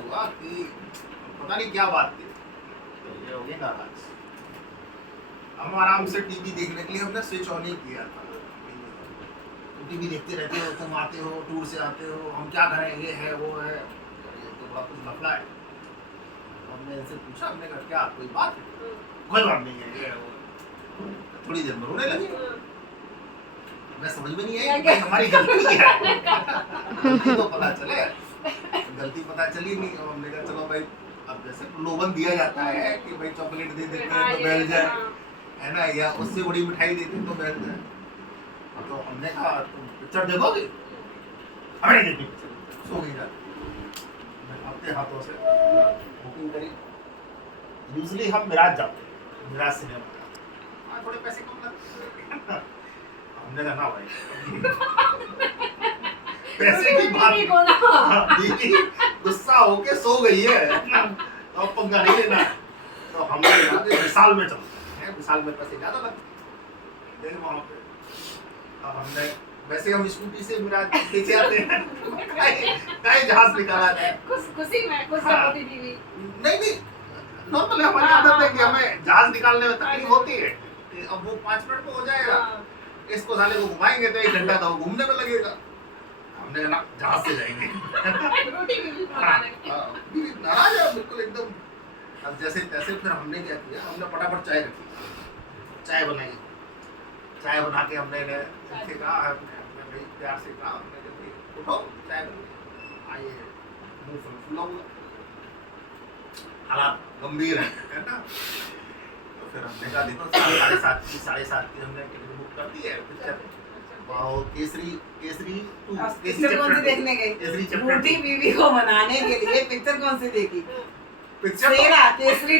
हुआ कि पता नहीं क्या बात थी, तो ये हो गई नाराज। हम आराम से टीवी देखने के लिए हमने स्विच ऑन ही किया था। टीवी देखते रहते हो, तुम आते हो, टूर से आते हो, हम क्या करें, ये है वो है, ये तो बड़ा कुछ मसला है। हमने इनसे पूछा, हमने कहा क्या कोई बात है? कोई बात नहीं है, ये है वो। थोड़ी देर में रोने लगी। मैं समझ में नहीं आई कि भाई हमारी गलती क्या है। गलती तो पता चले, गलती पता चली नहीं। और हमने कहा चलो भाई, अब जैसे प्रलोभन दिया जाता है कि भाई चॉकलेट दे देते हैं तो बैठ जाए, है ना, या उससे बड़ी मिठाई देते हैं तो बैठ जाए। तो हमने कहा तुम पिक्चर देखोगे? हमें नहीं देखी, सो गई रात। अपने हाथों से बुकिंग करी। यूजली हम मिराज जाते हैं, मिराज सिनेमा, थोड़े पैसे कम लगते। हमने कहा ना भाई, पैसे की बात, दीदी गुस्सा होके सो गई है ना, तो पंगा नहीं लेना। तो हमने कहा विशाल में चलते हैं, विशाल में पैसे ज्यादा लगते हैं वहाँ पे। हमने वैसे हम स्कूटी से मिराज लेके आते हैं, काहे जहाज निकाला है खुशी में खुश होती थी। नहीं, नॉर्मल हमारी आदत है कि हमें जहाज निकालने में तकलीफ होती है। अब वो 5 मिनट में हो जाएगा, इसको साले को घुमाएंगे तो 1 घंटा तो घूमने में लगेगा। हमने कहा ना जहाज से जाएंगे। नाराज है बिल्कुल एकदम। अब जैसे तैसे फिर हमने क्या किया, हमने फटाफट चाय रखी, चाय बनाई। चाय बना के हमने कहा, हमने प्यार से कहा, हमने कहा उठो चाय आइए, मुंह फुला हुआ, हालात गंभीर है ना। तो फिर हमने कहा देखो 7:30 की हमने टिकट बुक कर दी है पिक्चर। केसरी 2 पिक्चर कौन सी देखने गई? केसरी छोटी बीवी को मनाने के लिए पिक्चर कौन सी देखी? पिक्चर केसरी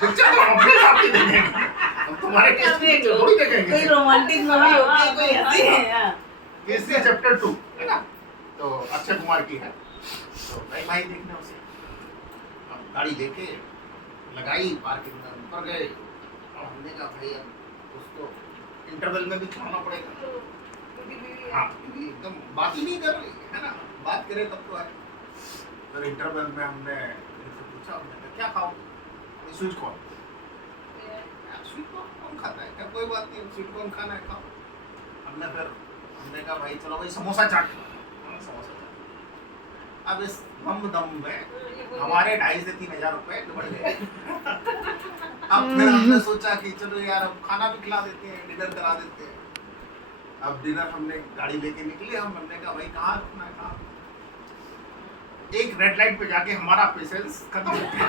पिक्चर तो अपने साथ ही देखेंगे, हम तुम्हारे टेस्ट में थोड़ी देखेंगे। कोई रोमांटिक मूवी होती है, कोई हंसी है। केसरी चैप्टर 2 है ना, तो अक्षय कुमार की है। तो भाई देखने उसे, अब गाड़ी लेके लगाई, पार्किंग में ऊपर गए। और हमने कहा भाई अब उसको इंटरवल में भी खाना पड़ेगा। हाँ, एकदम बात ही नहीं कर रही है ना, बात करे तब तो है। फिर इंटरवल में हमने पूछा, हमने कहा क्या खाओ? Sweet corn. स्वीट कॉर्न कौन खाता है? क्या कोई बात नहीं, स्वीट कॉर्न खाना है खाओ। हमने कहा भाई चलो भाई समोसा चाट खाओ। समोसा चाट। अब इस हम दम में हमारे 2,500 से 3,000 रुपए बढ़ गए। अब फिर हमने सोचा कि चलो यार अब खाना भी खिला देते हैं, डिनर करा देते हैं। अब डिनर हमने गाड़ी लेके निकले, हमने कहा भाई कहाँ रुकना है, कहाँ? एक रेड लाइट पे जाके हमारा पेशेंस खत्म हो गया।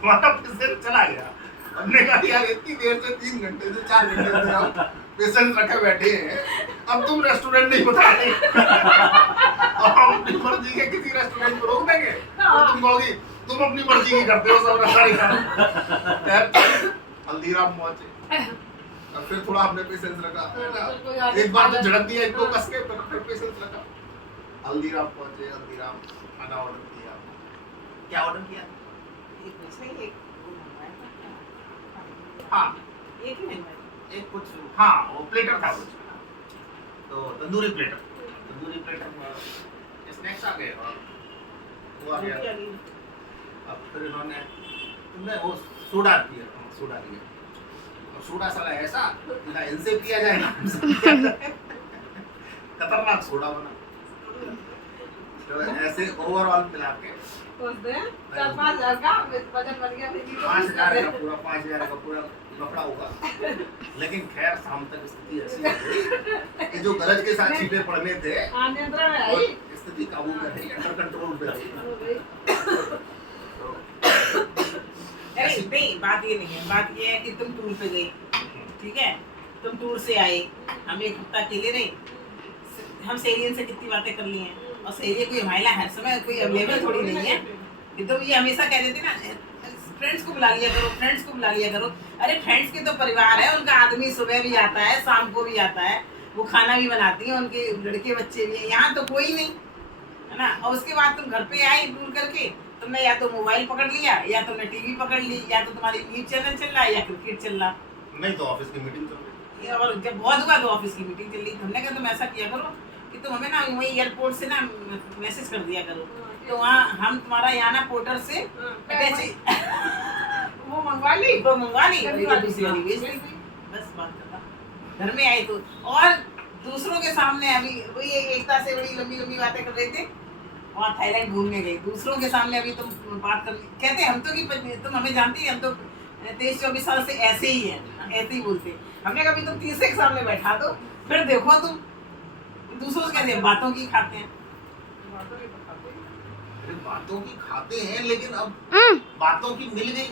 हमारा पेशेंस चला गया। हमने कहा यार इतनी देर से 3 घंटे से 4 घंटे से आप पेशेंस रखे बैठे हैं, अब तुम रेस्टोरेंट नहीं बता रहे। और हम अपनी मर्जी के किसी रेस्टोरेंट को रोक देंगे तो तुम कहोगी तुम अपनी मर्जी की करते हो, सब रखा। हल्दीराम पहुंचे, और फिर थोड़ा हमने पेशेंस रखा, है ना। एक बार तो झड़क दिया एक को कस के, फिर पेशेंस रखा। हल्दीराम पहुंचे, हल्दीराम खाना ऑर्डर किया। क्या ऑर्डर किया? हाँ एक ही मिनट, एक कुछ, हाँ वो प्लेटर था कुछ, तो तंदूरी प्लेटर में स्नैक्स आ गए और वो आ गया। अब फिर इन्होंने तुमने वो सोडा लिया, सोडा साला ऐसा ना इनसे पिया जाए ना खतरनाक सोडा बना। तो ऐसे ओवरऑल मिला के 4-5 का वजन बढ़ गया। 5,000 का पूरा लफड़ा होगा। लेकिन खैर शाम तक स्थिति ऐसी हो गई कि जो गरज के साथ छींटे पड़ने थे नियंत्रण में आई, स्थिति काबू में रही, अंडर कंट्रोल पे रही। अरे नहीं, बात ये नहीं है। बात ये है कि तुम टूर पे गई, ठीक है, तुम टूर से आए, हम एक हफ्ता अकेले रहे, हम सहेलियन से कितनी बातें कर ली हैं। और सहेली कोई महिला हर समय कोई अवेलेबल थोड़ी नहीं है कि तुम ये हमेशा कह देती ना फ्रेंड्स को बुला लिया करो, फ्रेंड्स को बुला लिया करो। अरे फ्रेंड्स के तो परिवार है, उनका आदमी सुबह भी आता है, शाम को भी आता है, वो खाना भी बनाती है, उनके लड़के बच्चे भी हैं। यहाँ तो कोई नहीं है ना। और उसके बाद तुम घर पे आई टूर करके, तुमने या तो मोबाइल पकड़ लिया, या तुमने टीवी पकड़ ली, या तो तुम्हारी न्यूज चैनल चल रहा है, या क्रिकेट चल रहा। नहीं तो ऑफिस की मीटिंग चल रही। और जब बहुत हुआ तो ऑफिस की मीटिंग चल रही, हमने कहा तुम ऐसा किया करो कि तुम हमें ना वही एयरपोर्ट से ना मैसेज कर दिया करो, तो वहाँ हम तुम्हारा यहाँ ना पोर्टर से वो मंगवा ली, वो मंगवा ली, गंदी और वाली दूसरी वाली भेज दी। बस बात खत्म। घर में आई तो और दूसरों के सामने अभी वही एकता से बड़ी लंबी लंबी बातें कर रहे थे, वहाँ थाईलैंड घूमने गई, दूसरों के सामने अभी तुम बात कर कहते हम तो कि तुम हमें जानती है, हम तो 23-24 साल से ऐसे ही है, ऐसे ही बोलते। हमने कभी तुम तीसरे के सामने बैठा दो, फिर देखो तुम दूसरों से कहते हैं बातों की खाते हैं। अरे बातों की खाते हैं, लेकिन अब बातों की मिल गई